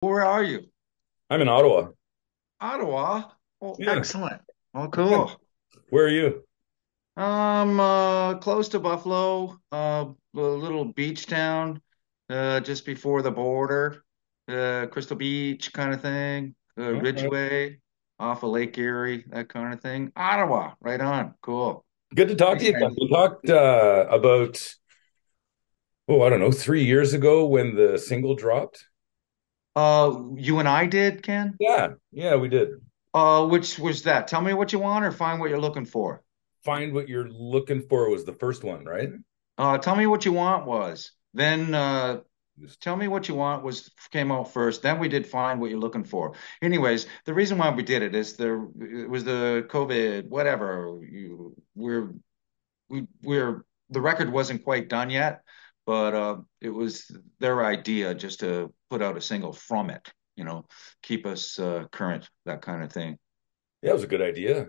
Where are you? I'm in Ottawa. Ottawa. Oh, Yeah. excellent. Oh, Yeah. cool. Where are you? Close to Buffalo, a little beach town, just before the border, Crystal Beach kind of thing, All right. Ridgeway, off of Lake Erie, that kind of thing. Ottawa, right on. Cool. Good to talk to you again. Anyways, We talked about, I don't know, 3 years ago when the single dropped. you and I did, Ken? Yeah. Yeah, we did. Which was that? Tell me what you want or find what you're looking for. Find What You're Looking For was the first one, right? Tell me what you want was. Then tell me what you want was came out first. Then we did find what you're looking for. Anyways, the reason why we did it is it was the COVID, whatever. We're the record wasn't quite done yet, but it was their idea just to put out a single from it, keep us current, that kind of thing. Yeah, it was a good idea.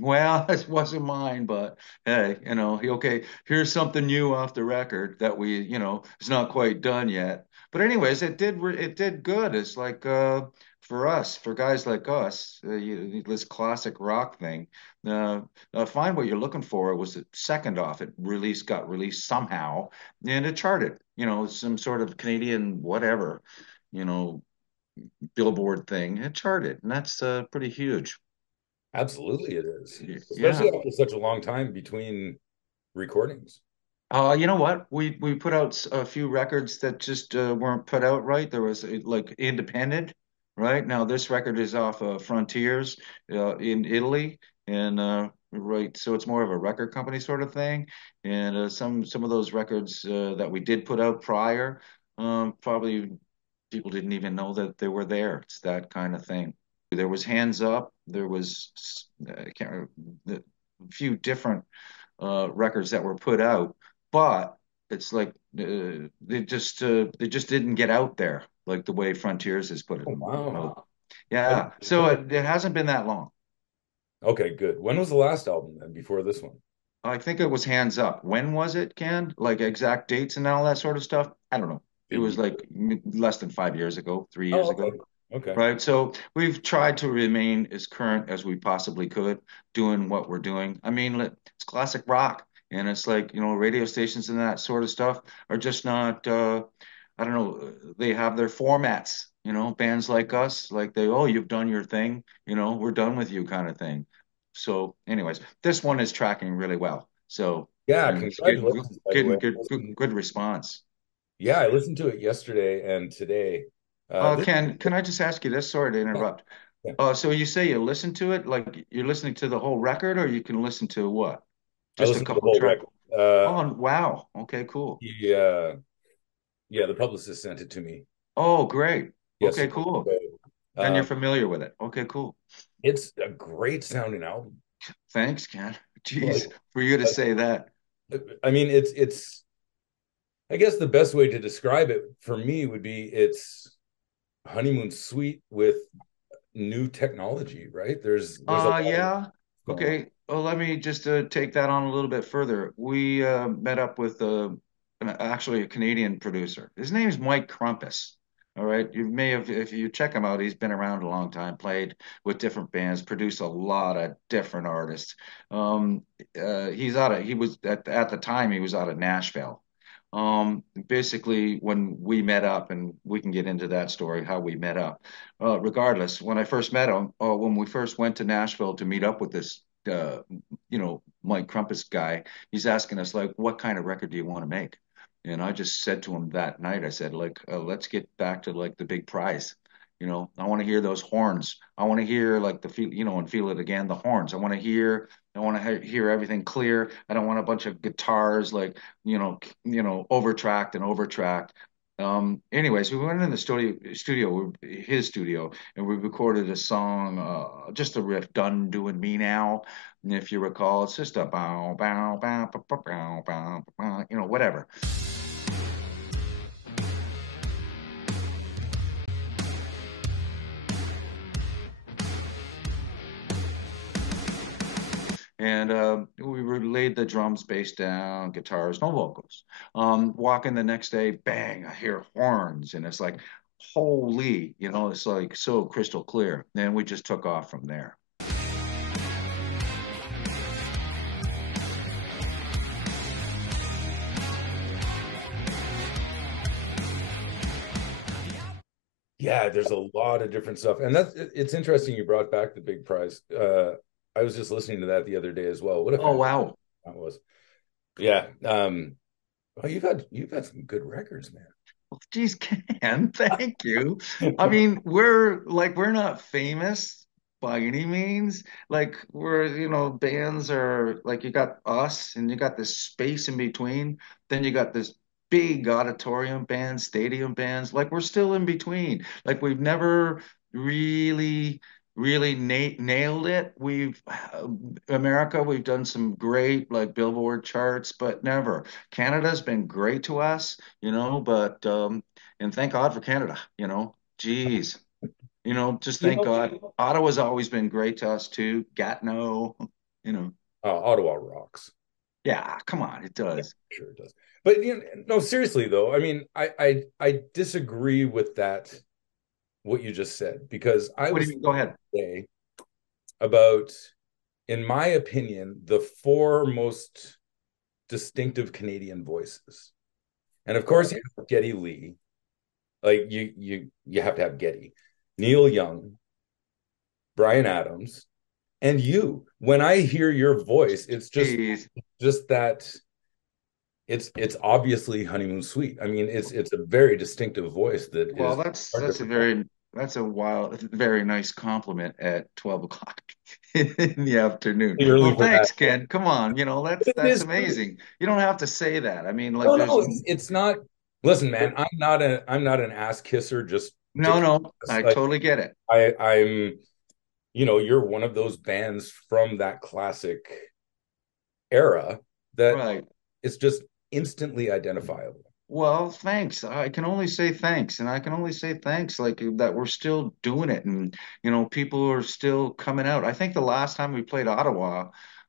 Well, it wasn't mine, but hey, okay, here's something new off the record that it's not quite done yet. But anyways, it did good. It's like for us, for guys like us, this classic rock thing. Uh, Find What You're Looking For. It was the second off. Got released somehow, and it charted. Some sort of Canadian whatever, you know, Billboard thing. It charted, and that's pretty huge. Absolutely, it is. Especially Yeah. after such a long time between recordings. You know what? We put out a few records that just weren't put out right. There was like independent, right? Now this record is off Frontiers in Italy, and right, so it's more of a record company sort of thing. And some of those records that we did put out prior, probably people didn't even know that they were there. It's that kind of thing. There was Hands Up. There was I can't remember, a few different records that were put out, but it's like they just didn't get out there like the way Frontiers has put it Oh, out. wow. I Yeah, didn't so know it hasn't been that long. Okay, good. When was the last album then before this one? I think it was Hands Up. When was it, Ken? Like exact dates and all that sort of stuff? I don't know. It was The like less than 5 years ago, 3 years Oh, ago. okay. Okay. Right. So we've tried to remain as current as we possibly could doing what we're doing. I mean, it's classic rock. And it's like, radio stations and that sort of stuff are just not, I don't know, they have their formats, bands like us, like oh, you've done your thing, we're done with you kind of thing. So, anyways, this one is tracking really well. So, Yeah, and it's getting congratulations, by the way. good response. Yeah, I listened to it yesterday and today. This, Can I just ask you this? Sorry to yeah, interrupt. yeah. So you say you listen to it, like you're listening to the whole record, or you can listen to what? I Just a listened to the couple whole track. record. Oh, wow. Okay, cool. Yeah, the publicist sent it to me Oh, great. Okay, yesterday. cool. So, Then you're um, familiar with it. Okay, cool. it's a great sounding album. Thanks, Ken. Like, Jeez, for you to like, say that. I mean, it's. I guess the best way to describe it for me would be it's Honeymoon Suite with new technology, right? There's a lot of Yeah. going on. Okay. Well, let me just take that on a little bit further. We met up with actually a Canadian producer. His name's Mike Crumpus. All right. You may have, if you check him out, he's been around a long time, played with different bands, produced a lot of different artists. He was at the time, he was out of Nashville. Basically, when we met up, and we can get into that story, how we met up. Regardless, when I first met him, or when we first went to Nashville to meet up with this, Mike Crumpus guy, he's asking us like, "What kind of record do you want to make?" And I just said to him that night, I said, like, let's get back to like the big prize. I want to hear those horns. I want to hear like the feel, and feel it again, the horns. I want to hear everything clear. I don't want a bunch of guitars like, overtracked and overtracked. Anyways, we went in the his studio, and we recorded a song, just a riff, "Done Doing Me Now." And if you recall, it's just a bow, bow, bow, bow, bow, bow, bow, bow, whatever. And we laid the drums, bass down, guitars, no vocals. Walking the next day, bang, I hear horns, and it's like holy, it's like so crystal clear. And we just took off from there. Yeah, there's a lot of different stuff, and it's interesting you brought back the big prize. I was just listening to that the other day as well. What a Oh, fantastic wow. that was. Yeah. Oh, you've had some good records, Geez, Ken, thank you. I man. mean, we're not famous by any means. Like bands are like you got us and you got this space in between. Then you got this big auditorium bands, stadium bands. Like we're still in between. Like we've never really, really nailed it. America, we've done some great like Billboard charts, but never. Canada's been great to us, but and thank God for Canada, geez, just You thank know, God. Ottawa's always been great to us too. Gatineau, you know, Ottawa rocks. yeah, come on, it Yeah, does. sure it does. But no, seriously though, I mean, I disagree with that what you just said because I What do was you mean? Go ahead. today about, in my opinion, the four most distinctive Canadian voices. And of course, you have Geddy Lee. Like you have to have Geddy, Neil Young, Brian Adams, and you. When I hear your voice, it's Jeez. just that it's obviously Honeymoon Suite. I mean, it's a very distinctive voice that Well, is that's hard to that's a perform. that's a very nice compliment at 12 o'clock in the afternoon. Clearly Well, for that. thanks, Ken. Come on, that's It that's is. amazing. You don't have to say that. I mean, like No, there's no, it's not. Listen, man, I'm not an ass kisser just to no, kiss. no, I Like totally get it. I'm, you're one of those bands from that classic era that Right. it's just instantly identifiable. Well, thanks. I can only say thanks, and I can only say thanks like that we're still doing it, and people are still coming out. I think the last time we played Ottawa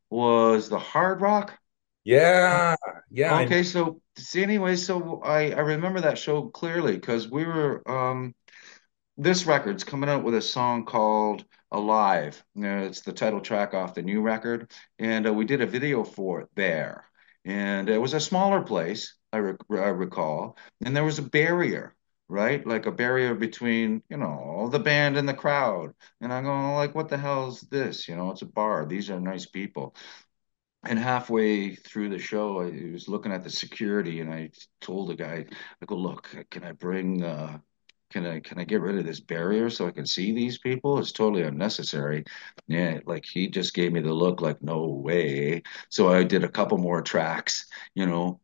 was the Hard Rock. Yeah, yeah, I know. Okay, so see, anyway, so I remember that show clearly because we were this record's coming out with a song called Alive. It's the title track off the new record, and we did a video for it there. And it was a smaller place, I recall, and there was a barrier, right? Like a barrier between, the band and the crowd. And I'm going like, what the hell is this? It's a bar. These are nice people. And halfway through the show, I was looking at the security, and I told the guy, I go, look, can I bring can I get rid of this barrier so I can see these people? It's totally unnecessary. Yeah, like he just gave me the look like no way. So I did a couple more tracks, you know.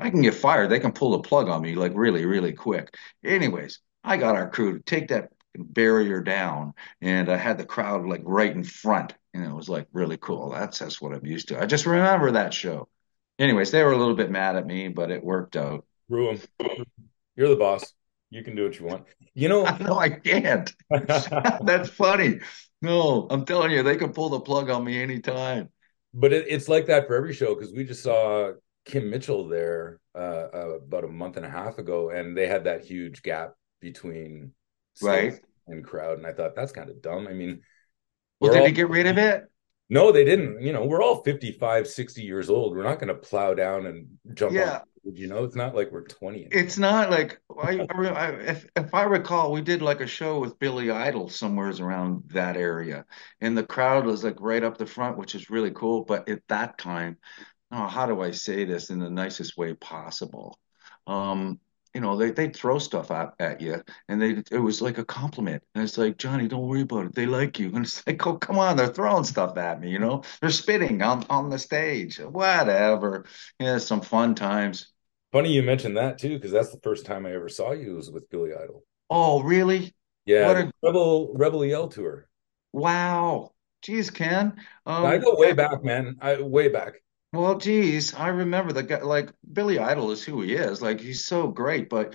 I can get fired. They can pull the plug on me like really, really quick. Anyways, I got our crew to take that barrier down, and I had the crowd like right in front, and it was like really cool. That's what I'm used to. I just remember that show. Anyways, they were a little bit mad at me, but it worked out. Screw 'em. You're the boss. You can do what you want. You know, No, I can't. That's funny. No, I'm telling you, they can pull the plug on me anytime. but it's like that for every show because we just saw Kim Mitchell there about a month and a half ago, and they had that huge gap between stage Right. and crowd, and I thought that's kind of dumb. I mean, Well, we're did all he get rid of it? no, they didn't. We're all 55, 60 years old. We're not going to plow down and jump on. Yeah. It's not like we're 20 It's anymore. not like if I recall, we did like a show with Billy Idol somewheres around that area, and the crowd was like right up the front, which is really cool. But at that time, oh, how do I say this in the nicest way possible? Um, they'd throw stuff at you, and it was like a compliment. And it's like, Johnny, don't worry about it. They like you. And it's like, oh, come on, they're throwing stuff at me, They're spitting on the stage. Whatever. Yeah, some fun times. Funny you mentioned that too, because that's the first time I ever saw you was with Billy Idol. Oh, really? Yeah, What the a Rebel Yell tour. wow. Geez, Ken. I go way back, man. I way back. Well, geez, I remember the guy, like Billy Idol is who he is. Like he's so great, but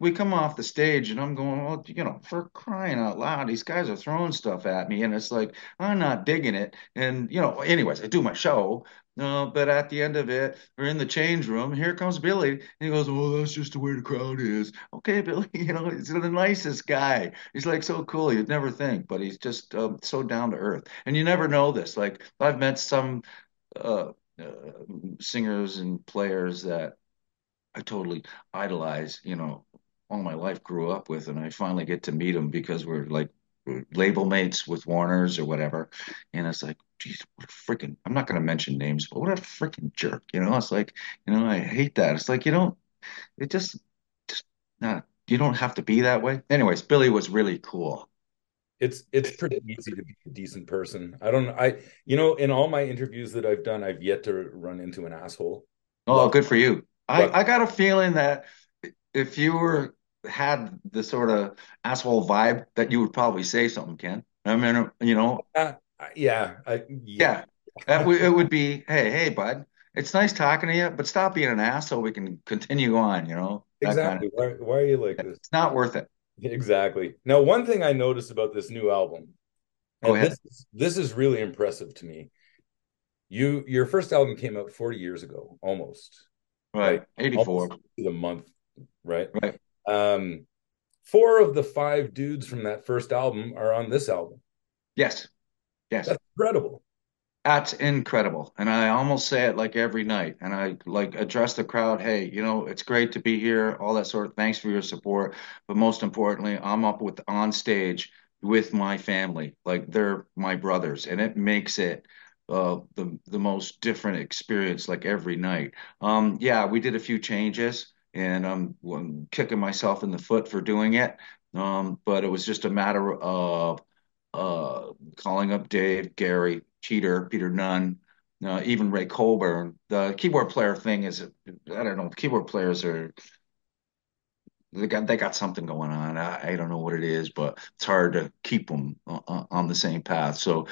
we come off the stage and I'm going, well, for crying out loud, these guys are throwing stuff at me, and it's like I'm not digging it. And anyways, I do my show, But at the end of it, we're in the change room. Here comes Billy. And he goes, "Oh, that's just the way the crowd is." Okay, Billy, he's the nicest guy. He's like so cool. You'd never think, but he's just so down to earth. And you never know this. Like I've met some uh, uh, singers and players that I totally idolize, all my life grew up with, and I finally get to meet them because we're label mates with Warner's or whatever. And it's like, geez, what a freaking, I'm not going to mention names, but what a freaking jerk, It's like, I hate that. It's like, just not, you don't have to be that way. Anyways, Billy was really cool. It's pretty easy to be a decent person. I don't in all my interviews that I've done, I've yet to run into an asshole. Oh, Luck, good for you. luck. I got a feeling that if you had the sort of asshole vibe that you would probably say something, Ken. I mean, Yeah. yeah, it would be, hey, bud, it's nice talking to you, but stop being an ass so we can continue on, that kind of Exactly. Why are you like thing. this? It's not worth it. Exactly. Now, one thing I noticed about this new album, Go and ahead. this is really impressive to me. Your first album came out 40 years ago, almost. Right. Like 84. almost to the month, right? Right. Um, four of the five dudes from that first album are on this album. Yes. Yes. That's incredible. That's incredible. And I almost say it like every night. And I like address the crowd. Hey, it's great to be here, all that sort of thanks for your support. But most importantly, I'm up with on stage with my family. Like they're my brothers. And it makes it the most different experience like every night. Yeah, we did a few changes and I'm kicking myself in the foot for doing it. But it was just a matter of uh, calling up Dave, Gary, Peter Nunn, even Ray Colburn. The keyboard player thing is, I don't know, keyboard players are they got something going on. I don't know what it is, but it's hard to keep them on the same path. So,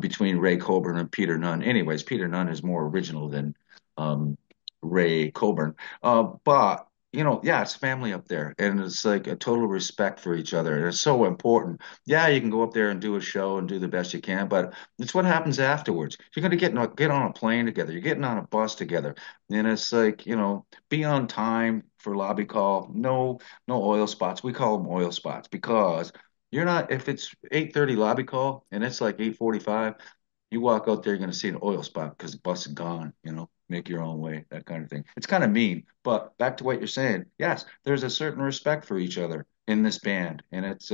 between Ray Colburn and Peter Nunn, anyways, Peter Nunn is more original than um, Ray Colburn. But yeah, it's family up there, and it's like a total respect for each other, and it's so important. Yeah, you can go up there and do a show and do the best you can, but it's what happens afterwards. You're going to get on a plane together. You're getting on a bus together, and it's like be on time for lobby call. No oil spots. We call them oil spots because you're not, if it's 8:30 lobby call and it's like 8:45, you walk out there, you're going to see an oil spot because the bus is gone, make your own way, that kind of thing. It's kind of mean, but back to what you're saying. Yes, there's a certain respect for each other in this band, and it's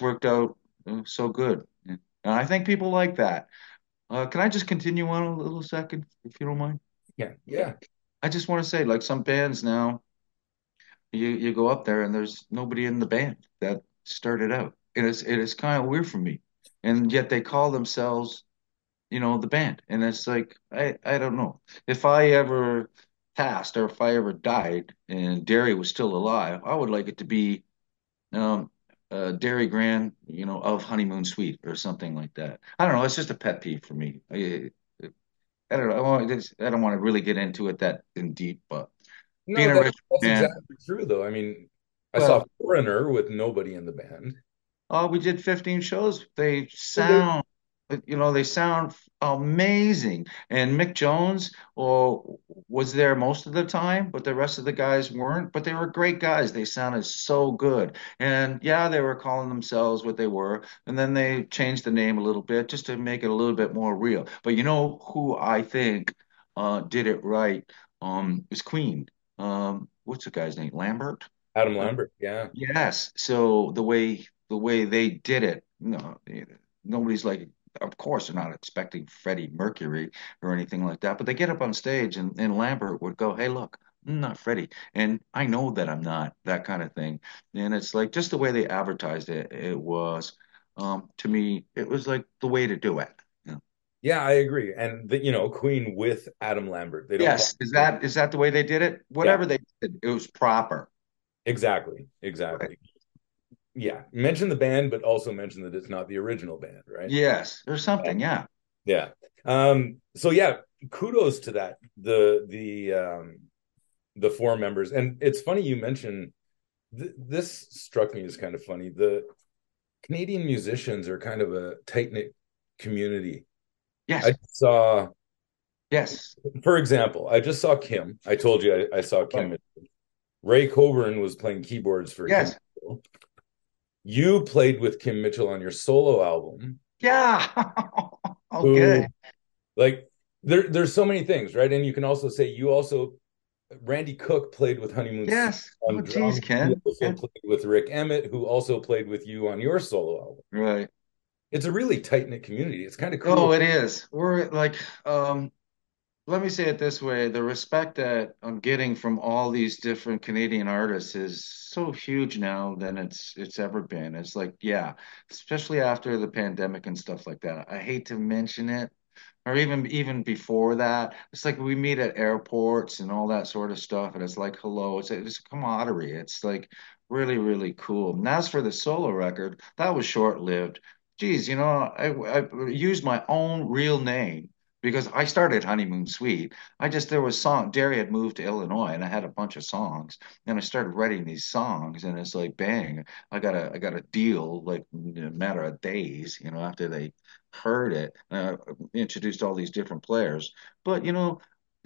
worked out so good. And I think people like that. Can I just continue on a little second, if you don't mind? Yeah, yeah. I just want to say, like some bands now, you go up there and there's nobody in the band that started out. It is kind of weird for me, and yet they call themselves, the band, and it's like I don't know if I ever passed or if I ever died and Derry was still alive, I would like it to be um, Derry Grand, of Honeymoon Suite or something like that. I don't know. It's just a pet peeve for me. I don't know. I don't want to really get into it that in deep, but being No, a rich that's man, exactly true, though. I mean, I saw well. Foreigner with nobody in the band. Oh, we did 15 shows. They They sound amazing. And Mick Jones, was there most of the time, but the rest of the guys weren't. But they were great guys. They sounded so good. And yeah, they were calling themselves what they were. And then they changed the name a little bit just to make it a little bit more real. But you know who I think did it right is Queen. What's the guy's name? Lambert? Adam Lambert, yeah. Yes. So the way they did it, no, nobody's like, of course, they're not expecting Freddie Mercury or anything like that, but they get up on stage and Lambert would go, "Hey, look, I'm not Freddie, and I know that I'm not," that kind of thing. And it's like just the way they advertised it, it was, to me, it was like the way to do it. You know? Yeah, I agree. And Queen with Adam Lambert. They don't call Yes, is that the way they did it? Yeah, Whatever they did, it was proper. exactly. Right. Exactly. Yeah. Mention the band, but also mention that it's not the original band, right? Yes, there's something. Yeah. Yeah. So yeah, kudos to that. The four members. And it's funny you mentioned this struck me as kind of funny. The Canadian musicians are kind of a tight-knit community. I Yes. saw Yes. For example, I just saw Kim. I told you I saw Right. Kim. Ray Coburn was playing keyboards for Kim Yes. Mitchell. You played with Kim Mitchell on your solo album, Yeah. Oh, who good. like there's so many things, right? And you can also say you also Randy Cook played with Honeymoon Suite Yes. on Oh, geez, drums. He Ken. also Yeah. played with Rick Emmett, who also played with you on your solo album. Right. It's a really tight knit community. It's kind of Oh, cool. it is. We're like, let me say it this way, the respect that I'm getting from all these different Canadian artists is so huge now than it's ever been. It's like, yeah, especially after the pandemic and stuff like that. I hate to mention it, or even before that. It's like we meet at airports and all that sort of stuff, and it's like, hello, it's a camaraderie. It's like really, really cool. And as for the solo record, that was short-lived. Geez, I used my own real name because I started Honeymoon Suite. There was Derry had moved to Illinois and I had a bunch of songs and I started writing these songs and it's like bang, I got a deal like in a matter of days, after they heard it, introduced all these different players. But and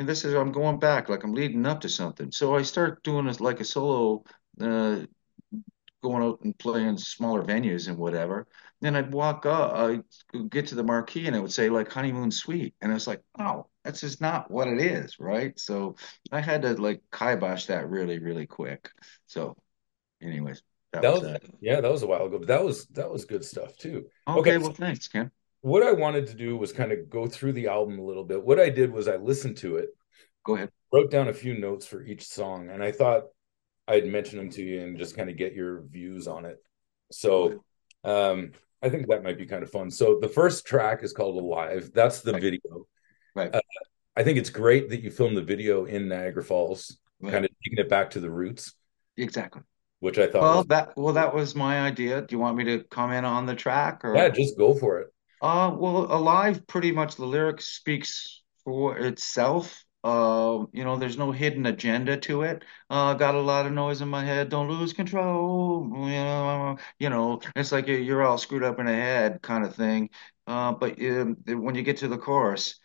this is I'm going back like I'm leading up to something. So I start doing this like a solo uh going out and playing smaller venues and whatever. Then I'd walk up, I'd get to the marquee and it would say like Honeymoon Suite. And it's like, oh, that's just not what it is, right? So I had to like kibosh that really, really quick. So, anyways, that That was was that. yeah, that was a while ago, but that was good stuff too. Okay, Okay, so well, thanks, Ken. what I wanted to do was kind of go through the album a little bit. What I did was I listened to it, Go ahead. wrote down a few notes for each song, and I thought I'd mention them to you and just kind of get your views on it. Go ahead. So I think that might be kind of fun. So the first track is called Alive. That's the Right, video. right, Uh, I think it's great that you filmed the video in Niagara Falls, right. kind of taking it back to the roots, Exactly. which I thought Well, was, that was my idea. Do you want me to comment on the track yeah, or? just go for it. Well, Alive, pretty much the lyric speaks for itself. There's no hidden agenda to it. Got a lot of noise in my head. Don't lose control. It's like you're all screwed up in the head kind of thing. But when you get to the chorus,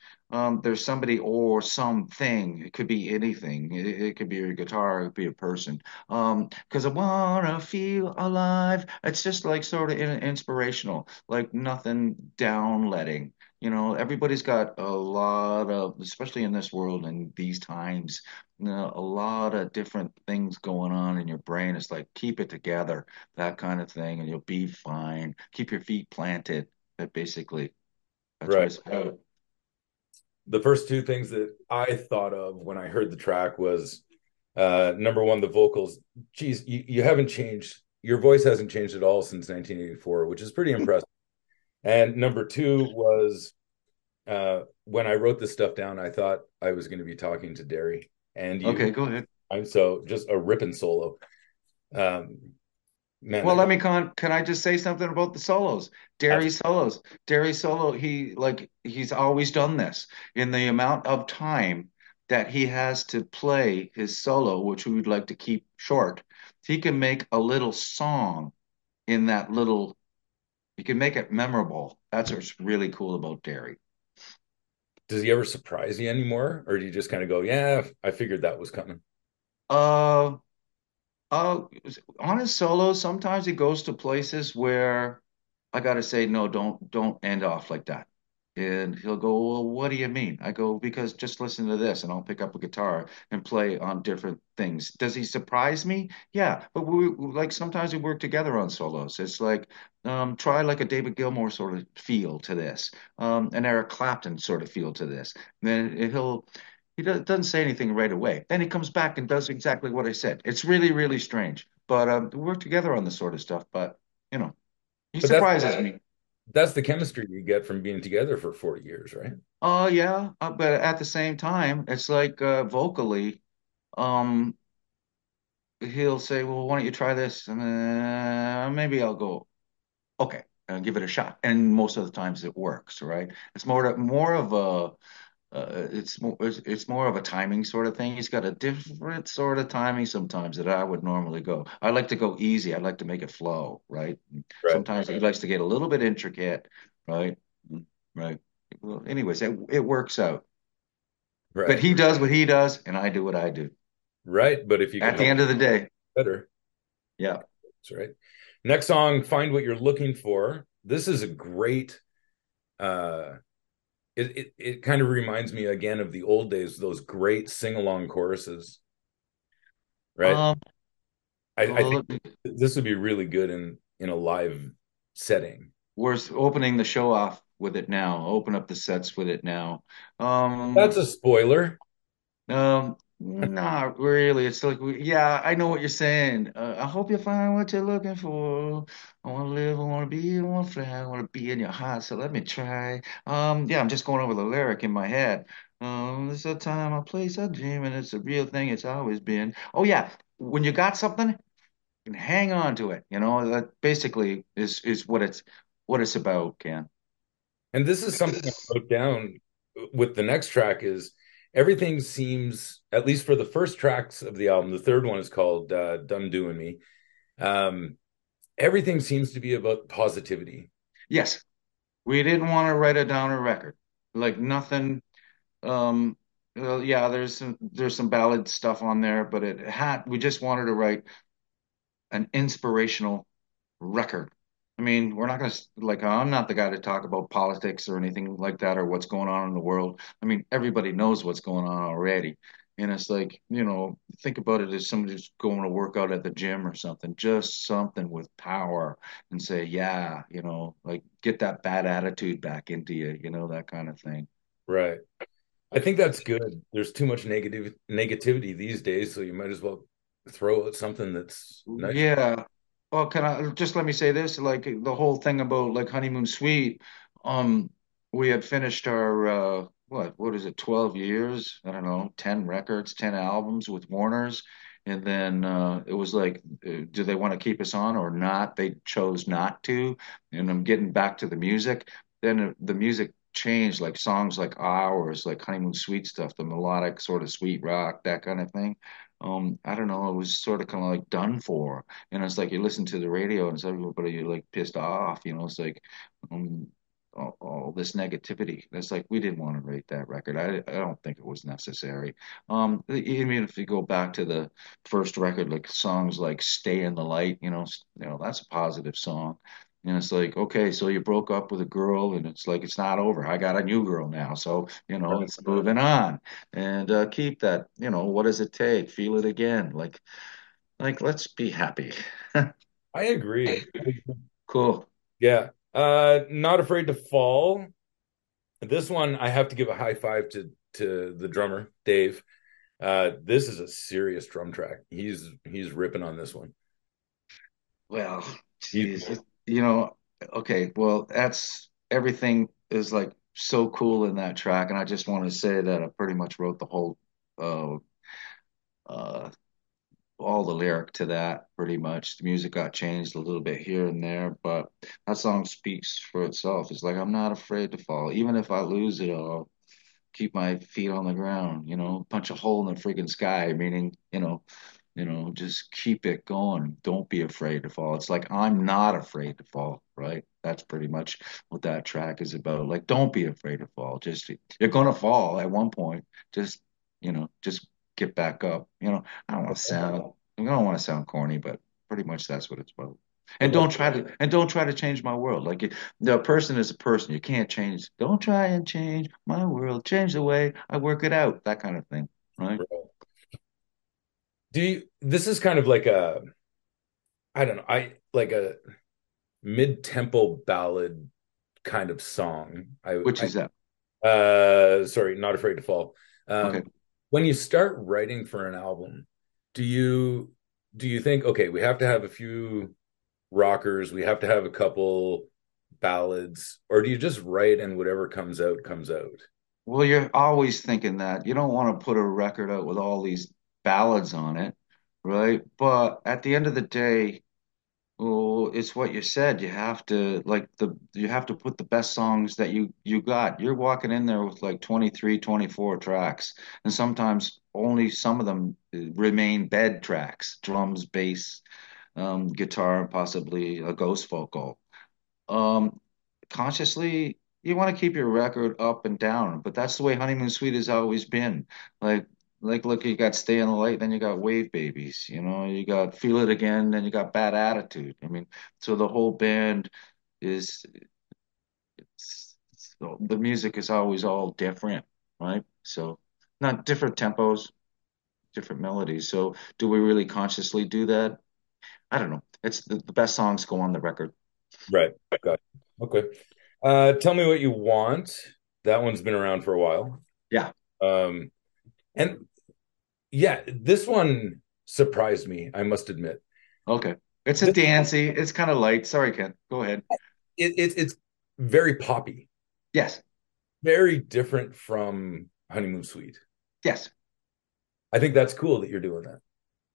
there's somebody or something. It could be anything. It could be a guitar. It could be a person. Because I wanna feel alive. It's just like sort of inspirational, like nothing downletting. Everybody's got a lot of, especially in this world and these times, a lot of different things going on in your brain. It's like keep it together, that kind of thing, and you'll be fine. Keep your feet planted. That basically, that's what Right. it's about. The first two things that I thought of when I heard the track was number one, the vocals. Geez, you haven't changed. Your voice hasn't changed at all since 1984, which is pretty impressive. And number two was when I wrote this stuff down, I thought I was going to be talking to Derry and you. Okay, go ahead. I'm so just a ripping solo. Um, man, Well, that guy, can I just say something about the solos? Derry solos. Derry solo, he's always done this in the amount of time that he has to play his solo, which we would like to keep short. He can make a little song in that little, he can make it memorable. That's what's really cool about Derry. does he ever surprise you anymore, or do you just kind of go, "Yeah, I figured that was coming"? Uh, Uh, on his solo, sometimes he goes to places where I gotta say, no, don't end off like that. And he'll go, well, what do you mean? I go, because just listen to this, and I'll pick up a guitar and play on different things. Does he surprise me? Yeah, but like sometimes we work together on solos. It's like try like a David Gilmour sort of feel to this, an Eric Clapton sort of feel to this. Then he doesn't say anything right away. Then he comes back and does exactly what I said. It's really, really strange. But we work together on this sort of stuff. But you know, he But that's surprises me. that's the chemistry you get from being together for 40 years, right? Oh yeah, but at the same time, it's like vocally, um, he'll say, "Well, why don't you try this?" And maybe I'll go, "Okay," and give it a shot. And most of the times it works, right? It's more of a it's more of a timing sort of thing. He's got a different sort of timing sometimes that I would normally go. I like to go easy. I like to make it flow, right? Right. Sometimes he likes to get a little bit intricate, right? Right. Well, anyways, it works out. But Right. he does what he does, and I do what I do. Right. But if you can At the help end of the day, better, yeah. that's right. Next song, Find What You're Looking For. This is a great uh it kind of reminds me again of the old days, those great sing-along choruses, right? Um, I well, think look, this would be really good in a live setting. we're opening the show off with it now. Open up the sets with it now. That's Um, a spoiler. Not really. It's like, yeah, I know what you're saying. I hope you find what you're looking for. I want to live, I want to be, I want to fly, I want to be in your heart. So let me try. Yeah, I'm just going over the lyric in my head. It's a time, a place, a dream, and it's a real thing. It's always been. Oh yeah, when you got something, you can hang on to it. You know, that basically is what it's about, Ken. And this is something I wrote down with the next track is everything seems, at least for the first tracks of the album, the third one is called Done Doing Me. Um, everything seems to be about positivity. Yes, we didn't want to write a downer record. Like nothing. Well, yeah, there's some ballad stuff on there, but it had we just wanted to write an inspirational record. I mean, we're not gonna like I'm not the guy to talk about politics or anything like that or what's going on in the world. I mean, everybody knows what's going on already. And it's like, think about it as somebody who's going to work out at the gym or something, just something with power and say, yeah, like get that bad attitude back into you, that kind of thing. Right. I think that's good. There's too much negativity these days, so you might as well throw out something that's nice. Yeah. Well, can I just let me say this? Like the whole thing about like Honeymoon Suite, um, we had finished our what is it, 12 years? I don't know, 10 records, 10 albums with Warner's. And then it was like, do they want to keep us on or not? They chose not to. And I'm getting back to the music. Then the music changed, like songs like Ours, like Honeymoon Suite stuff, the melodic sort of sweet rock, that kind of thing. I don't know, it was sort of kind of like done for. And it's like you listen to the radio and it's everybody like pissed off, it's like um all this negativity. It's like we didn't want to rate that record. I don't think it was necessary. Even if you go back to the first record, like songs like Stay in the Light, that's a positive song. And it's like, okay, so you broke up with a girl, and it's like it's not over. I got a new girl now, so it's moving on, and keep that. What does it take? Feel it again. Like let's be happy. I agree. Cool. Yeah. Not Afraid to Fall. This one I have to give a high five to the drummer, Dave. This is a serious drum track. He's ripping on this one. Well, He's geez, okay. Well, that's everything is like so cool in that track, and I just want to say that I pretty much wrote the whole uh, uh, all the lyric to that pretty much. The music got changed a little bit here and there, but that song speaks for itself. It's like I'm not afraid to fall, even if I lose it all. Keep my feet on the ground, punch a hole in the friggin' sky, meaning, just keep it going. Don't be afraid to fall. It's like I'm not afraid to fall, right? That's pretty much what that track is about. Like, don't be afraid to fall. Just you're gonna fall at one point. Just, just get back up. I don't want to sound corny, but pretty much that's what it's about. I love And don't try to change my world. Like the person is a person. You can't change. Don't try and change my world. Change the way I work it out. That kind of thing, right? it. Do you this is kind of like a I don't know, I like a mid-tempo ballad kind of song. Which is that? Sorry, Not Afraid to Fall. Okay. When you start writing for an album, do you think, okay, we have to have a few rockers, we have to have a couple ballads, or do you just write and whatever comes out comes out? Well, you're always thinking that. You don't want to put a record out with all these ballads on it, right? But at the end of the day, well, it's what you said. You have to put the best songs that you got. You're walking in there with like 23, 24 tracks, and sometimes only some of them remain bed tracks, drums, bass, guitar, and possibly a ghost vocal. Um, Consciously. you want to keep your record up and down, but that's the way Honeymoon Suite has always been. Like look, you got Stay in the Light, then you got Wave Babies, you got Feel It Again, then you got Bad Attitude. I mean, so the whole band is so the music is always all different, right? So not different tempos, different melodies. So do we really consciously do that? I don't know. It's the best songs go on the record. Right. Got it. Okay. Tell me what you want. That one's been around for a while. Yeah. Um, and yeah, this one surprised me, I must admit. Okay. It's a This dancey. It's kind of light. Sorry, Ken. Go ahead. it's very poppy, Yes. very different from Honeymoon Suite. Yes. I think that's cool that you're doing that.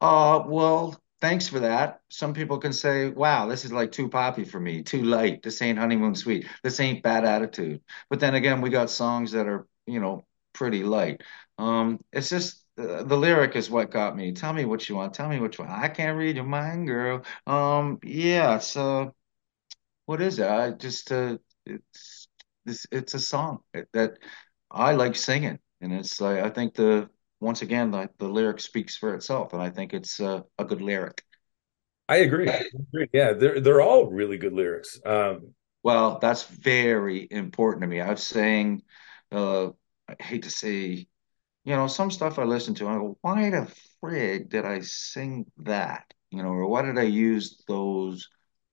Well, thanks for that. Some people can say, wow, this is like too poppy for me, too light. This ain't Honeymoon Suite. This ain't Bad Attitude. But then again, we got songs that are, pretty light. It's just the lyric is what got me. Tell me what you want. Tell me what you want. I can't read your mind, girl. Yeah, what is it? I just it's a song that I like singing, and it's like I think the once again the lyric speaks for itself, and I think it's a good lyric. I agree. I agree. Yeah, they're all really good lyrics. Well, that's very important to me. I've sang, uh, I hate to say, some stuff I listen to, and I go, why the frig did I sing that? Or why did I use those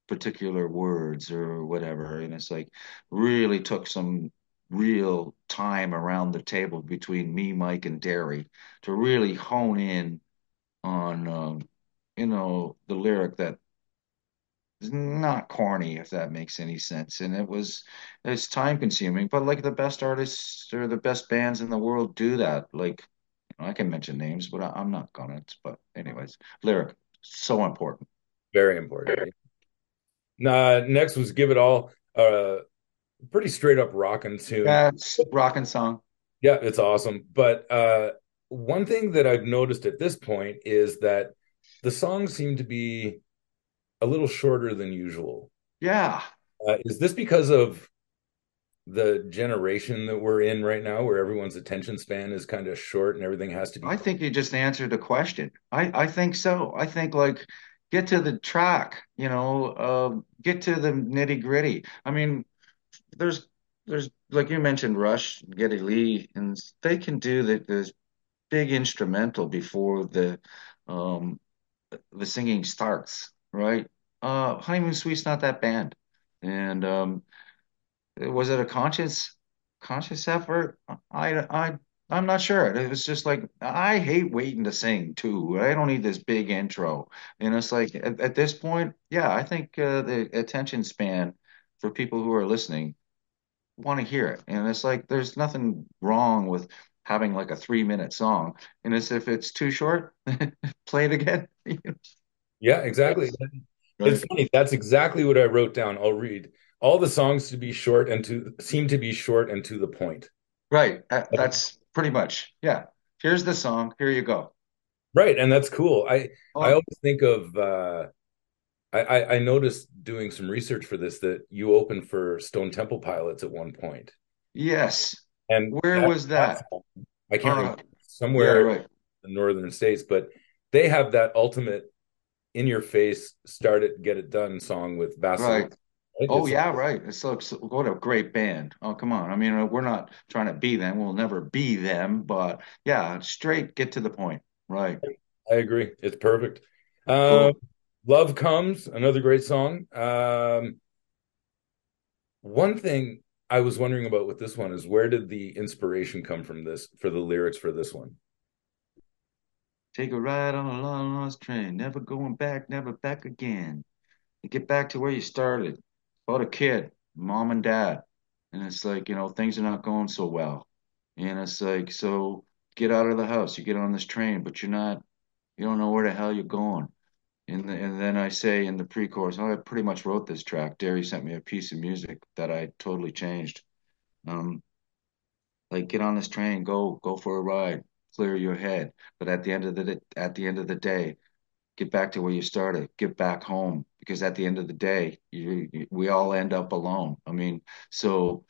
particular words or whatever? And it's like really took some real time around the table between me, Mike, and Derry to really hone in on, the lyric that is not corny, if that makes any sense. And it's time consuming, but like the best artists or the best bands in the world do that. Like, I can mention names, but I'm not gonna. But anyways, lyric, so important. Very important. Next was Give It All. Pretty straight up rockin' tune. Yeah, it's rocking song. Yeah, it's awesome. But one thing that I've noticed at this point is that the songs seem to be a little shorter than usual. Yeah, Is this because of the generation that we're in right now, where everyone's attention span is kind of short and everything has to be I quick? think you just answered the question. I think so. I think like get to the track, get to the nitty gritty. I mean, there's there's like you mentioned Rush, Geddy Lee, and they can do this big instrumental before um the singing starts, right? Honeymoon Suite's not that band. And was it a conscious effort? I'm not sure. It was just like I hate waiting to sing too. I don't need this big intro. And it's like at this point, yeah, I think the attention span for people who are listening want to hear it. And it's like there's nothing wrong with having like a 3-minute song. And it's if it's too short, play it again. Yeah, exactly. Right. It's funny. That's exactly what I wrote down. I'll read. All the songs to be short and to seem to be short and to the point. Right. That's pretty much, yeah. Here's the song. Here you go. Right, and that's cool. I Oh, always think of I noticed doing some research for this that you opened for Stone Temple Pilots at one point, yes. and Where was that that? song, I can't remember Uh, yeah, somewhere in right. the northern states, but they have that ultimate in your face, start it, get it done song with Vaseline. Right. Right? Oh, It's yeah, right. It's like what a great band. Oh, come on. I mean, we're not trying to be them. We'll never be them, but yeah, straight, get to the point. Right. I agree. It's perfect. Um, Cool. Love Comes, another great song. One thing I was wondering about with this one is where did the inspiration come from this for the lyrics for this one? Take a ride on a long lost train, never going back, never back again. You get back to where you started. About a kid, mom and dad. And it's like, things are not going so well. And it's like, so get out of the house. You get on this train, but you don't know where the hell you're going. And then I say in the pre-chorus, oh, I pretty much wrote this track. Derry sent me a piece of music that I totally changed. Um, like get on this train, go for a ride, clear your head. But at the end of the day, get back to where you started, get back home, because at the end of the day, we all end up alone. I mean, so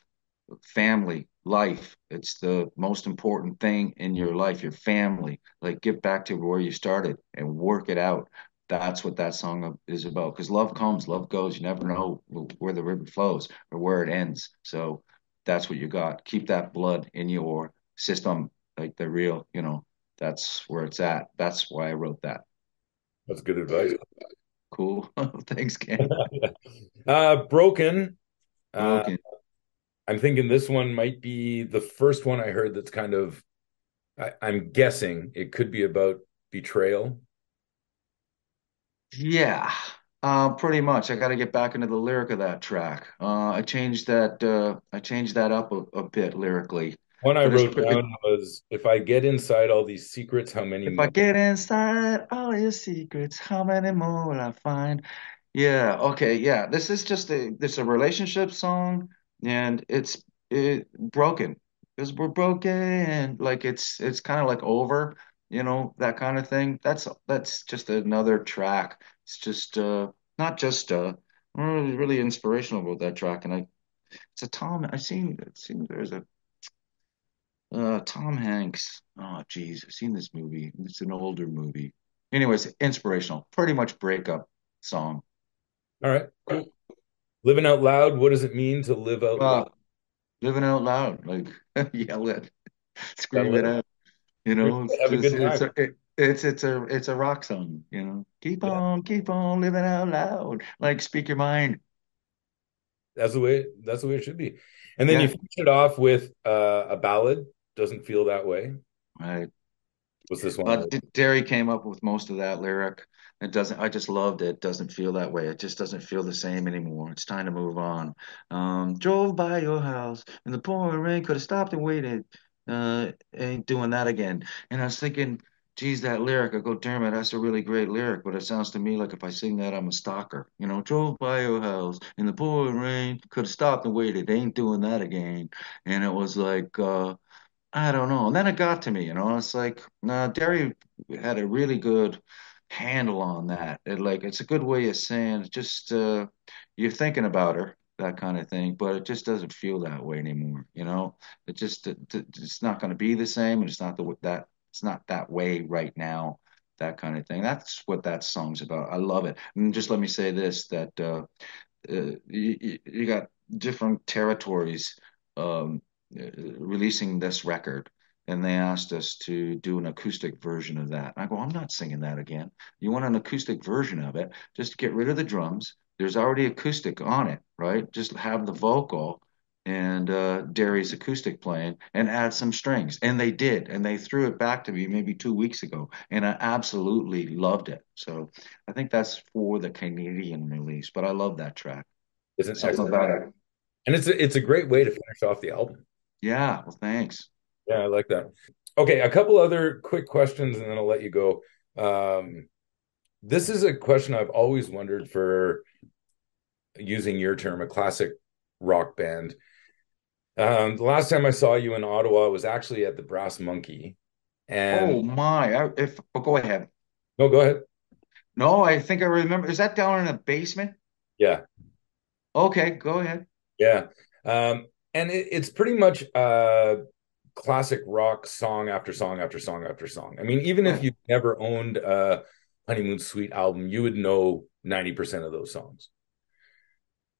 family, life. It's the most important thing in your life, your family. Like get back to where you started and work it out. That's what that song is about. Because love comes, love goes. You never know where the river flows or where it ends. So that's what you got. Keep that blood in your system, like the real, that's where it's at. That's why I wrote that. That's good advice. Cool. Thanks, Ken. Broken. Uh, Broken. I'm thinking this one might be the first one I heard that's kind of, I'm guessing it could be about betrayal. Yeah, pretty much. I got to get back into the lyric of that track. I changed that up a bit lyrically, One I but wrote down was, if I get inside all these secrets, how many if I more? get inside all your secrets, how many more will I find? Yeah, okay, yeah. This is a relationship song, and it broken because we're broken. Like it's kind of like over, that kind of thing. That's just another track. It's just not just really inspirational about that track. And it's a Tom. I seen there's a Tom Hanks. Oh, geez, I've seen this movie. It's an older movie. Anyways, inspirational. Pretty much breakup song. All right, cool. Living out loud. What does it mean to live out loud? Uh, living out loud, like yell it, scream Settle it it. out. It's Have a just good time. it's a rock song. Yeah, Keep on living out loud. Like speak your mind. that's the way it should be. And then you Yeah, finish it off with a ballad. Doesn't feel that way. right. What's this one? But Derry came up with most of that lyric. It doesn't, I just loved it. It doesn't feel that way. It just doesn't feel the same anymore. It's time to move on. Drove by your house in the pouring rain, could have stopped and waited. Ain't doing that again. And I was thinking, geez, that lyric, I go, Dermot, that's a really great lyric, but it sounds to me like if I sing that, I'm a stalker. Drove by your house in the pouring rain, could have stopped and waited. Ain't doing that again. And it was like, I don't know. And then it got to me, it's like, nah, Derry had a really good handle on that. It's a good way of saying just you're thinking about her, that kind of thing, but it just doesn't feel that way anymore. It's not going to be the same, and it's not that way right now, that kind of thing. That's what that song's about. I love it. And just let me say this, that you got different territories um, releasing this record, and they asked us to do an acoustic version of that. I go, I'm not singing that again. You want an acoustic version of it? Just get rid of the drums. There's already acoustic on it, right? Just have the vocal and Derry's acoustic playing and add some strings. And they did, and they threw it back to me maybe 2 weeks ago, and I absolutely loved it. So I think that's for the Canadian release, but I love that track. It's an Something excellent, about it. and it's a great way to finish off the album. Yeah, well, thanks. Yeah, I like that. Okay, a couple other quick questions, and then I'll let you go. Um, this is a question I've always wondered, for using your term, a classic rock band. The last time I saw you in Ottawa was actually at the Brass Monkey. And Oh my! Go ahead. no, go ahead. No, I think I remember. Is that down in a basement? Yeah, Okay, go ahead. yeah. And it's pretty much classic rock, song after song after song after song. I mean, even if Right. you never owned a Honeymoon Suite album, you would know 90% of those songs.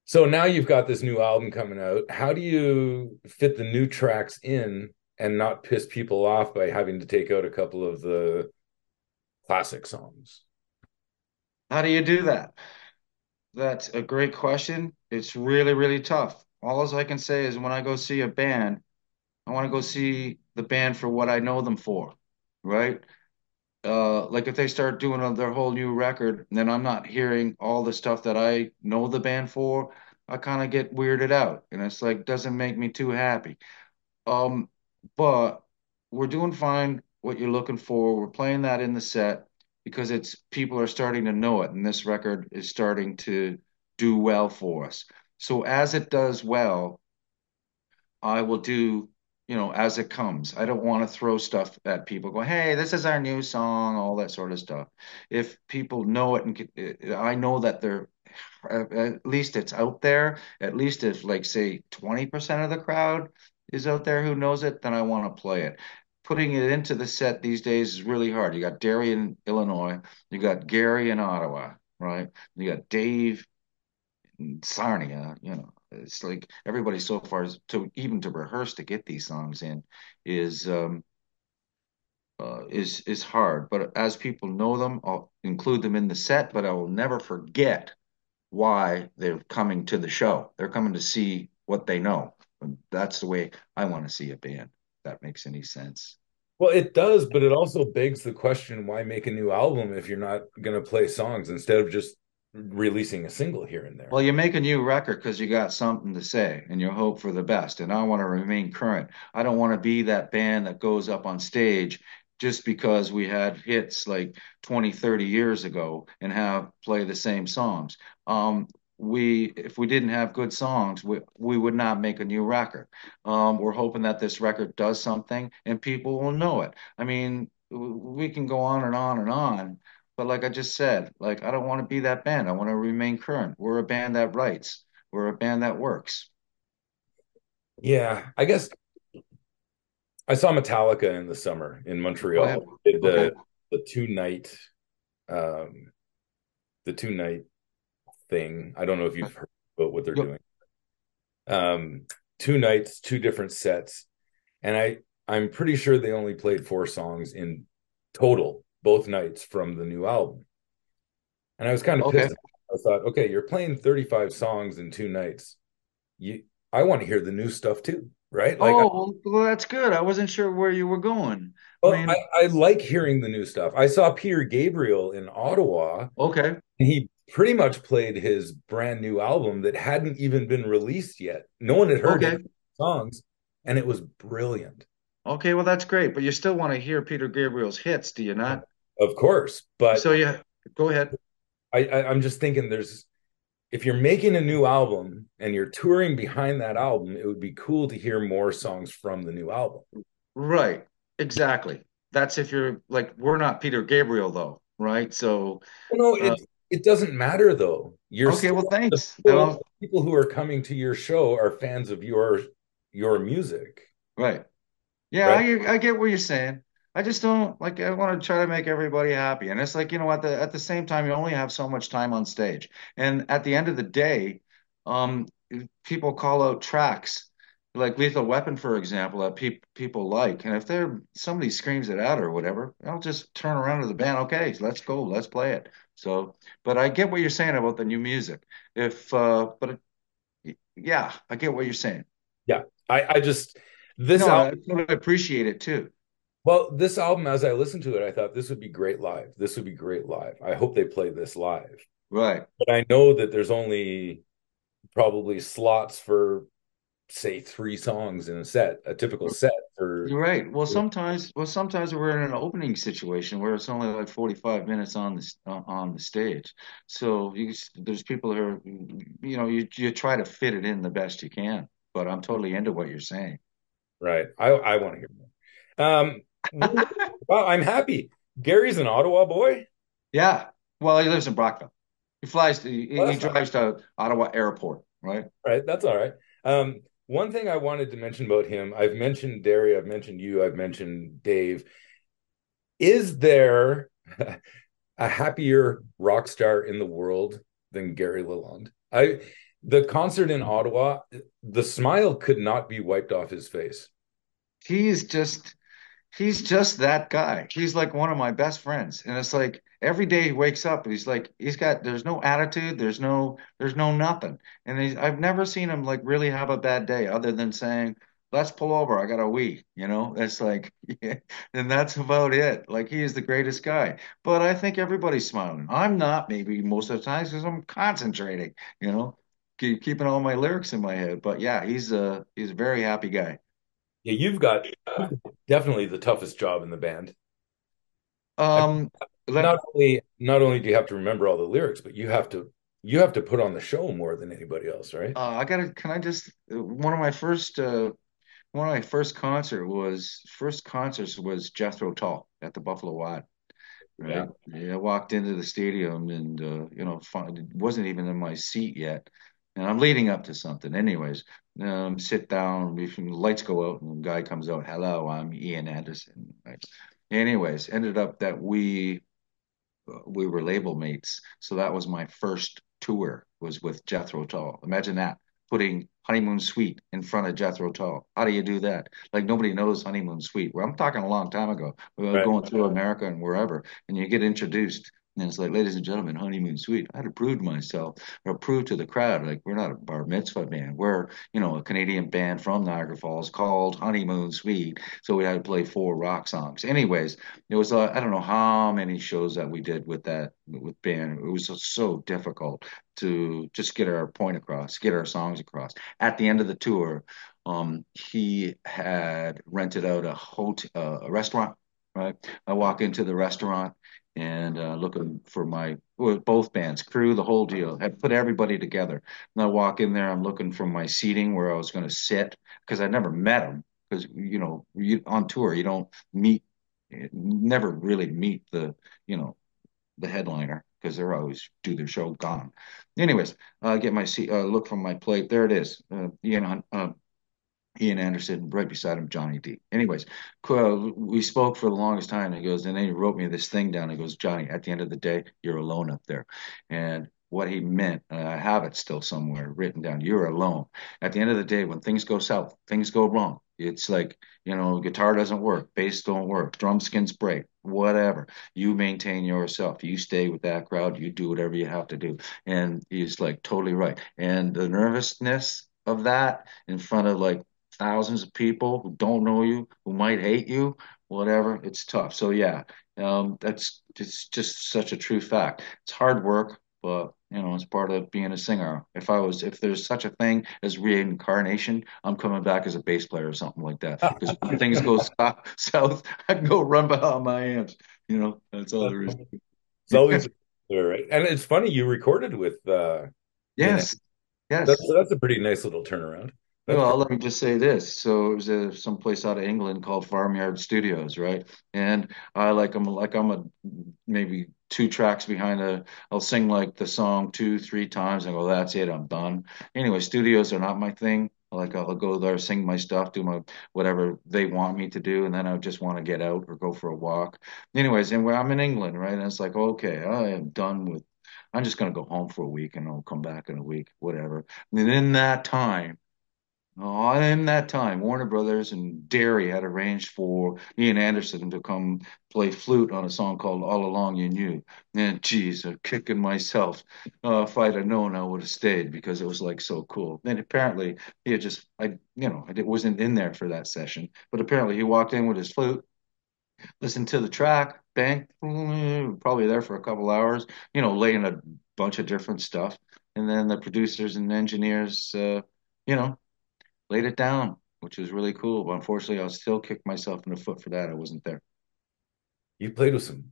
So now you've got this new album coming out. How do you fit the new tracks in and not piss people off by having to take out a couple of the classic songs? How do you do that? That's a great question. It's really, really tough. All I can say is when I go see a band, I want to go see the band for what I know them for, right? Like if they start doing their whole new record, then I'm not hearing all the stuff that I know the band for. I kind of get weirded out, and it's like doesn't make me too happy. Um, but we're doing fine. What you're looking for, we're playing that in the set because it's people are starting to know it, and this record is starting to do well for us. So as it does well, I will do, as it comes. I don't want to throw stuff at people, go, hey, this is our new song, all that sort of stuff. If people know it and I know that they're at least it's out there. At least if like say 20% of the crowd is out there who knows it, then I want to play it. Putting it into the set these days is really hard. You got Derry in Illinois, you got Gary in Ottawa, right? You got Dave in Sarnia, It's like everybody so far to even to rehearse to get these songs in is is hard. But as people know them, I'll include them in the set, but I will never forget why they're coming to the show. They're coming to see what they know. And that's the way I want to see a band. If that makes any sense. Well, it does, but it also begs the question, why make a new album if you're not going to play songs instead of just releasing a single here and Well, there? you make a new record because you got something to say and you hope for the best. And I want to remain current. I don't want to be that band that goes up on stage just because we had hits like 20, 30 years ago and have play the same songs. If we didn't have good songs, we would not make a new record. We're hoping that this record does something and people will know it. I mean, we can go on and on and on, but like I just said, like I don't want to be that band. I want to remain current. We're a band that writes. We're a band that works. Yeah, I guess I saw Metallica in the summer in Go ahead. Montreal. Did Okay. the um the two night thing. I don't know if you've heard about what they're Yep. doing. Um 2 nights, two different sets. And I'm pretty sure they only played 4 songs in total, both nights from the new album. And I was kind of Okay. pissed. I thought, okay, you're playing 35 songs in 2 nights. You I want to hear the new stuff too, right? Like Well, that's good. I wasn't sure where you were going. I well, mean, I like hearing the new stuff. I saw Peter Gabriel in Ottawa, okay. and he pretty much played his brand new album that hadn't even been released yet. No one had heard Okay. any songs, and it was brilliant. Okay. Well, that's great. But you still want to hear Peter Gabriel's hits, do you not? Of course, but So yeah, go ahead. I'm just thinking there's if you're making a new album and you're touring behind that album, it would be cool to hear more songs from the new album. Right. Exactly. That's if you're like, we're not Peter Gabriel though, right? So, You know, uh, it doesn't matter though. You're okay. still Well, the thanks. Then people, I'll, people who are coming to your show are fans of your music, right. Yeah, right? I get what you're saying. I just don't like I want to try to make everybody happy. And it's like, at the same time, you only have so much time on stage. And at the end of the day, um, people call out tracks like Lethal Weapon, for example, that people like. And if somebody screams it out or whatever, I'll just turn around to the band. Okay, let's go, let's play it. So, but I get what you're saying about the new music. If yeah, I get what you're saying. Yeah. I just this No, album I totally appreciate it too. well, this album, as I listened to it, I thought this would be great live. This would be great live. I hope they play this live. Right. But I know that there's only probably slots for say 3 songs in a set, a typical set for You're right. Well, sometimes we're in an opening situation where it's only like 45 minutes on the stage. So there's people who are, you try to fit it in the best you can. But I'm totally into what you're saying. right. I want to hear more. Well, I'm happy. Gary's an Ottawa boy. Yeah. Well, he lives in Brockville. Well, He that's not drives to Ottawa Airport, right? right. That's all right. One thing I wanted to mention about him, I've mentioned Derry, I've mentioned you, I've mentioned Dave. Is there a happier rock star in the world than Gary Lalonde? The concert in Ottawa, the smile could not be wiped off his face. He's just he's just that guy. He's like one of my best friends. And it's like every day he wakes up, he's like there's no attitude, there's no nothing. And I've never seen him like really have a bad day other than saying, "Let's pull over. I got a wee." It's like yeah, and that's about it. Like he is the greatest guy. But I think everybody's smiling. I'm not maybe most of the times because I'm concentrating, keeping all my lyrics in my head. But yeah, he's a very happy guy. Yeah, you've got definitely the toughest job in the band. Um, let Not only do you have to remember all the lyrics, but you have to put on the show more than anybody else, right? I gotta. Can I just? One of my first concerts was Jethro Tull at the Buffalo Wild, Yeah. right? Yeah, I walked into the stadium and it wasn't even in my seat yet, and I'm leading up to something. Anyways, sit down. The lights go out, and the guy comes out. Hello, I'm Ian Anderson. Right? Anyways, ended up that we were label mates. So that was my first tour was with Jethro Tull. Imagine that, putting Honeymoon Suite in front of Jethro Tull. How do you do that? Like nobody knows Honeymoon Suite. Well, I'm talking a long time ago. We were Right. going through America and wherever, and you get introduced. And it's like, ladies and gentlemen, Honeymoon Suite. I had to prove to myself or prove to the crowd, like, we're not a bar mitzvah band. We're, a Canadian band from Niagara Falls called Honeymoon Suite. So we had to play 4 rock songs. Anyways, it was I don't know how many shows that we did with that with band. It was so difficult to just get our point across, get our songs across. At the end of the tour, he had rented out a restaurant. Right, I walk into the restaurant and looking for both bands, crew, the whole deal. Had put everybody together. And I walk in there. I'm looking for my seating where I was going to sit because I never met them. Because on tour you don't meet never really meet the headliner because they're always do their show gone. Anyways, get my seat. Look from my plate. There it is. Ian Anderson, right beside him, Johnnie Dee. Anyways, we spoke for the longest time. He goes, and then he wrote me this thing down. He goes, Johnny, at the end of the day, you're alone up there. And what he meant, I have it still somewhere written down. You're alone. At the end of the day, when things go south, things go wrong. It's like, guitar doesn't work, bass don't work, drum skins break, whatever. You maintain yourself. You stay with that crowd. You do whatever you have to do. And he's like totally right. And the nervousness of that in front of like thousands of people who don't know you, who might hate you, whatever. It's tough. So yeah, that's it's just such a true fact. It's hard work, but it's part of being a singer. If there's such a thing as reincarnation, I'm coming back as a bass player or something like that. Because when things go south, I can go run behind my amps. That's all there is. It's always there, right? And it's funny you recorded with Ian. Yes, yes. That's a pretty nice little turnaround. That's Well, pretty. let me just say this. So it was some place out of England called Farmyard Studios, right? And I'm maybe 2 tracks behind I'll sing like the song 2, 3 times and go, that's it, I'm done. Anyway, studios are not my thing. Like I'll go there, sing my stuff, do my whatever they want me to do, and then I just want to get out or go for a walk. Anyways, and where I'm in England, right? And it's like, okay, I am done with. I'm just gonna go home for a week and I'll come back in a week, whatever. And in that time. Oh, in that time, Warner Brothers and Derry had arranged for Ian Anderson to come play flute on a song called All Along You Knew. And geez, I'm kicking myself. If I'd have known, I would have stayed because it was like so cool. And apparently he had wasn't in there for that session, but apparently he walked in with his flute, listened to the track, bang, probably there for a couple hours, laying a bunch of different stuff. And then the producers and engineers, you know, laid it down, which was really cool. But unfortunately, I'll still kick myself in the foot for that. I wasn't there. You played with some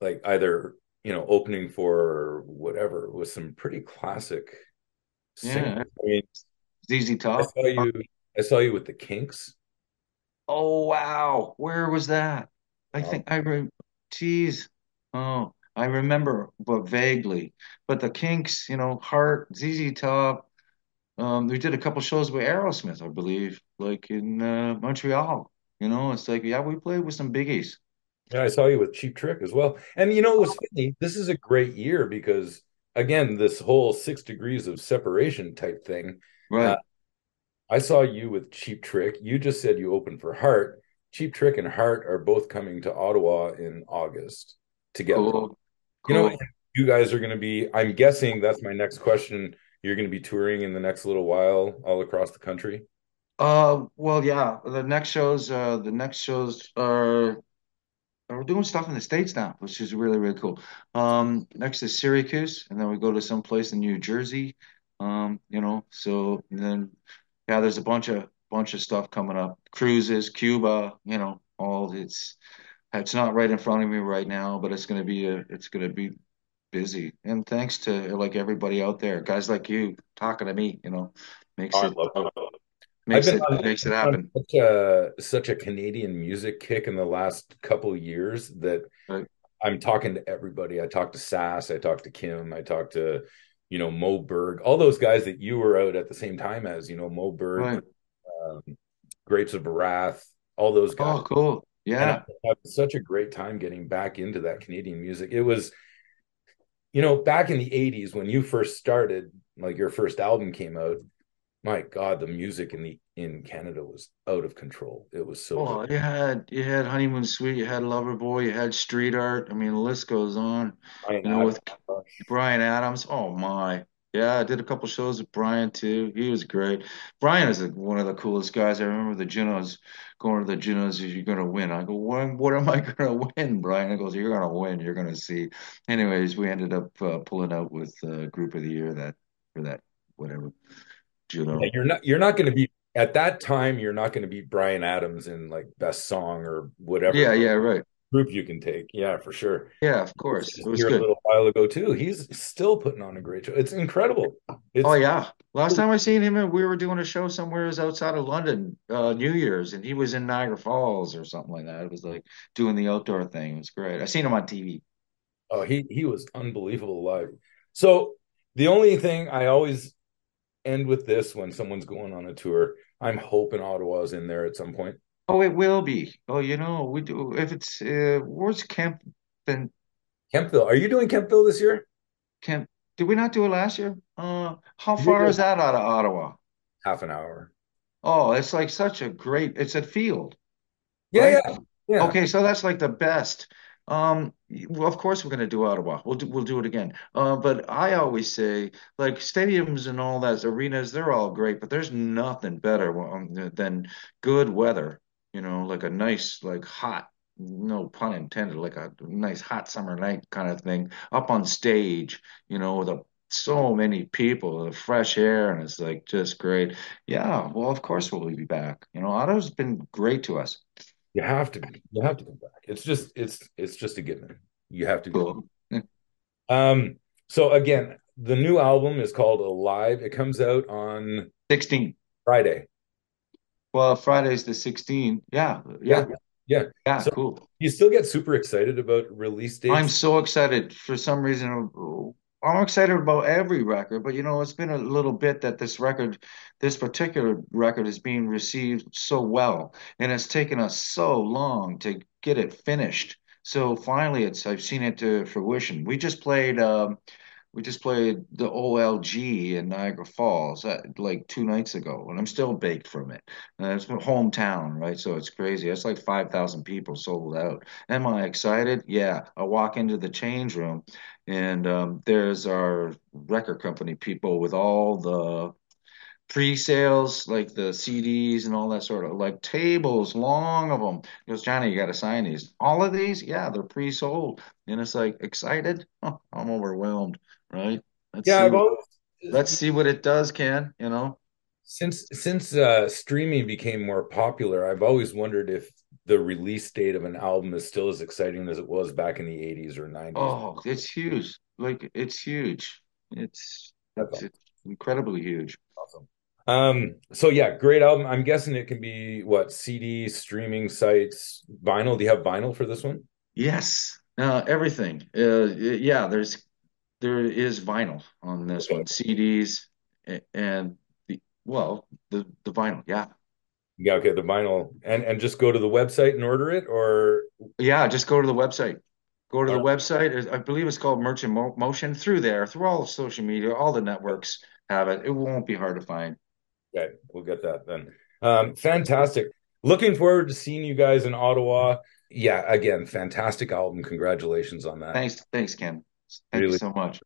like either opening for whatever with some pretty classic singers. Yeah, I mean, ZZ I Top. saw you. I saw you with the Kinks. Oh wow, where was that? I Um, think I re Geez. Oh, I remember, but vaguely. But the Kinks, Heart, ZZ Top. We did a couple shows with Aerosmith, I believe, like in Montreal. It's like, yeah, we played with some biggies. yeah, I saw you with Cheap Trick as well. And it was funny. This is a great year because again, this whole 6 degrees of separation type thing. Uh, Right. I saw you with Cheap Trick. You just said you opened for Heart. Cheap Trick and Heart are both coming to Ottawa in August together. Cool. You know, Cool. you guys are going to be, I'm guessing that's my next question. You're going to be touring in the next little while all across the country. Well, yeah, the next shows are we're doing stuff in the States now, which is really, really cool. Next is Syracuse, and then we go to some place in New Jersey. So and then yeah, there's a bunch of stuff coming up. Cruises, Cuba, all it's not right in front of me right now, but it's gonna be busy. And thanks to like everybody out there, guys like you talking to me, Oh, makes I it love it. I've makes been it on, makes it on happen. such a Canadian music kick in the last couple of years that Right? I'm talking to everybody. I talked to Sass, I talked to Kim, I talked to, Mo Berg, all those guys that you were out at the same time as, Mo Berg, Right. um, Grapes of Wrath, all those guys. Oh, cool. And I Yeah. had such a great time getting back into that Canadian music. It was, back in the 80s when you first started, like your first album came out, my God, the music in Canada was out of control. It was so good. Oh, you had Honeymoon Suite, you had Loverboy, you had Street Art. I mean, the list goes on. Brian With Adams. Brian Adams. Oh my. Yeah, I did a couple shows with Brian too. He was great. Brian is one of the coolest guys. I remember the Junos going to the Junos. You're gonna win. I go, what am I gonna win, Brian? He goes, you're gonna win. You're gonna see. Anyways, we ended up pulling out with Group of the Year that for that whatever Yeah, Juno. you're not going to beat at that time. You're not going to beat Brian Adams in like best song or whatever Yeah, yeah, right. group you can take. Yeah, for sure. Yeah, of Was course. It just was here a good. little while ago too. He's still putting on a great show. It's incredible. Oh It's yeah. Last time I seen him, we were doing a show somewhere. It was outside of London, New Year's, and he was in Niagara Falls or something like that. It was like doing the outdoor thing. It was great. I seen him on TV. he was unbelievable live. So the only thing I always end with this when someone's going on a tour, I'm hoping Ottawa's in there at some point. Oh, it will be. Oh, we do. If it's where's Kemp and Kempville. Are you doing Kempville this year? Kemp? Did we not do it last year? How You did far like is that out of Ottawa? half an hour. Oh, it's like such a great. It's a field, Yeah, right? yeah, yeah. Okay, so that's like the best. Well, of course we're gonna do Ottawa. We'll do it again. But I always say like stadiums and all that arenas, they're all great, but there's nothing better than good weather. Like a nice, like hot, no pun intended, like a nice hot summer night kind of thing up on stage. With so many people, the fresh air, and it's like just great. Yeah, well, of course we'll be back. Ottawa's been great to us. You have to be. You have to come back. It's just a given. You have to go. Cool. So again, the new album is called Alive. It comes out on 16. Friday. Well, Friday's the 16th. Yeah, Yeah. yeah, Yeah. yeah, So cool. you still get super excited about release I'm dates. so excited for some reason. I'm excited about every record, but it's been a little bit that this particular record is being received so well, and it's taken us so long to get it finished. So finally, I've seen it to fruition. We just played the OLG in Niagara Falls like 2 nights ago, and I'm still baked from it. It's my hometown, right? So it's crazy. It's like 5,000 people sold out. Am I excited? Yeah. I walk into the change room, and there's our record company people with all the pre-sales, like the CDs and all that sort of like tables, long of them. He goes, Johnny, you got to sign these. All of these, yeah, they're pre-sold, and it's like excited. Oh, I'm overwhelmed, right? Let's Yeah, see I've what always let's see what it does, Ken. since streaming became more popular, I've always wondered if the release date of an album is still as exciting as it was back in the 80s or 90s. Oh, it's huge. Like it's huge. It's That's it's incredibly huge. awesome. So yeah, great album. I'm guessing it can be what CD, streaming sites, vinyl. Do you have vinyl for this one? Yes, everything. Yeah, there is vinyl on this Okay. one, CDs and the vinyl. Yeah, Yeah, okay, the vinyl. And just go to the website and order it or yeah. Just go to the website. Go to all the right, website. I believe it's called Merchant Motion. Through there, through all of social media, all the networks have it. It won't be hard to find. okay, we'll get that then. Fantastic. Looking forward to seeing you guys in Ottawa. Yeah, again, fantastic album. Congratulations on that. Thanks, Ken. Thank you Really so much.